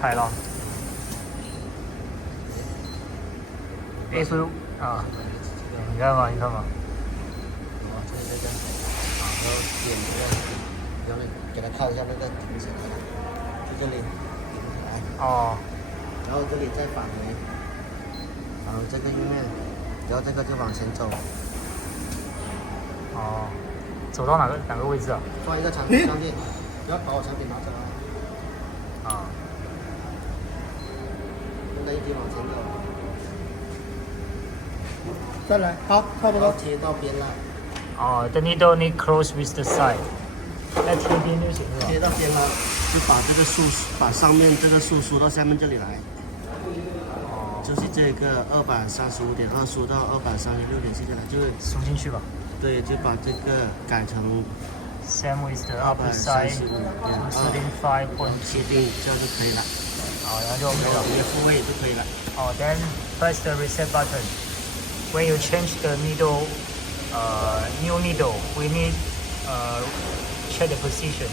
拍了。A 是啊，你看嘛，你看嘛。这个，然后点这个，然后给它套一下那个停起来，就这里停起来。哦。然后这里再返回，返回这个页面，然后这个就往前走。哦。走到哪个位置啊？放一个产品上去，不要把我产品拿走啊。啊。跟着一起往前走。再来，好，差不多。贴到边了。哦 ，the needle need close with the side。再贴边就行是吧？贴到边了，就把这个束，把上面这个束输到下面这里来。哦。就是这个235.2输到236.7来，就是输进去吧。对，就把这个改成 Same with the upper side， 设定这样就可以了。好，然后就 OK 了。直接复位就可以了。哦 ，then press the reset button. When you change the needle, new needle, we need check the position.